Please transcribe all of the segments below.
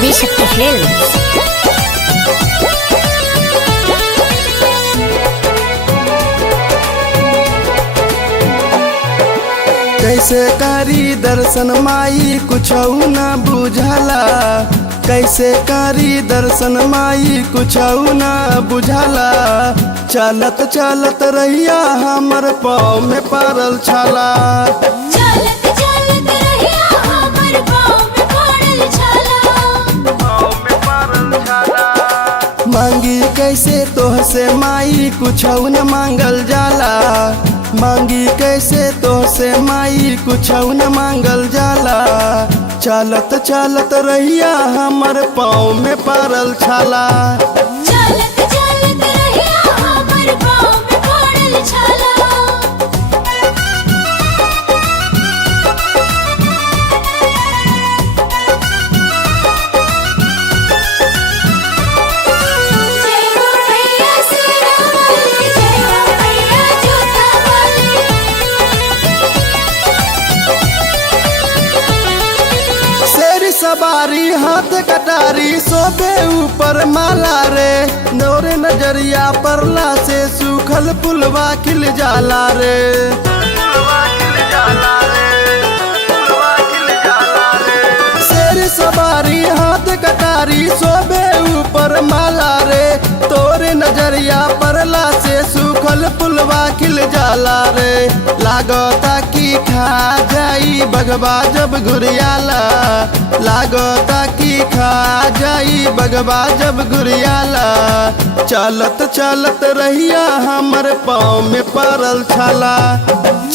Adishakti films. कैसे करी दर्शन माई कुछ न बुझला, कैसे करी दर्शन माई कुछ न बुझला। चलत चलत रहिया हमर पाँव में पड़ल छाला, चलत चलत रहिया हमर पाँव में पड़ल छाला, पाँव में पड़ल छाला। मांगी कैसे तोहसे माई कुछ न मांगल जाला, मांगी कैसे तोहसे माई कुछ न मांगल जाला। चलत चलत रहिया हमर पाँव में पड़ल छाला, चलत चलत रहिया हमर पाँव में पड़ल छाला। जय हो मैया शेरा वाली, जय हो मैया जोता वाली। शेर सवारी हाथ कटारी सोबे ऊपर माला रे। नौरे नजरिया परला से सूखल पुलवा खिल जाला रे, शेर सवारी हाथ कटारी सोबे ऊपर माला रे। तोरे नजरिया परला से सूखल पुलवा खिल जाला रे। लागता कि खा जाई बगवा जब घुरियाला, लागता कि खा जाई बगवा जब घुरियाला। चलत चलत रहिया हमर पाँव में पड़ल छाला,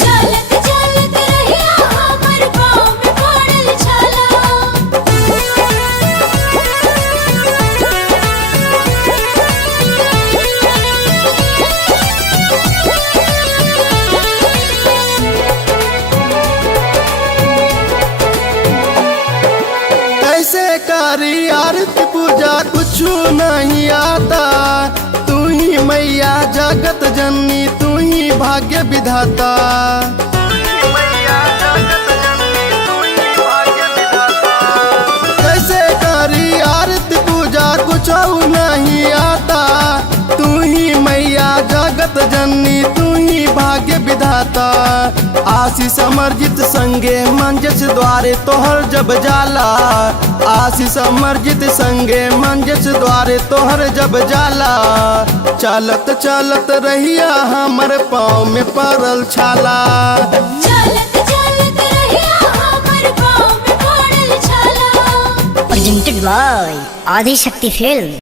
चलत चलत रहिया हमर पाँव में पड़ल छाला। कैसे करी आरती पूजा कुछ नहीं आता। तू ही मैया जगत जननी, तू ही भाग्य विधाता। कैसे करी आरती पूजा कुछ नहीं आता। तू ही मैया जगत जननी, तू ही भाग्य विधाता। आशीष अमरजीत संगे मंजस द्वारे तोहर जब जाला, आशीष अमरजीत संगे मंजस द्वारे तोहर जब जाला। चलत चलत रहिया हमर पाँव में पड़ल छाला, चलत चलत रहिया हमर पाँव में पड़ल छाला। Presented by Adishakti film.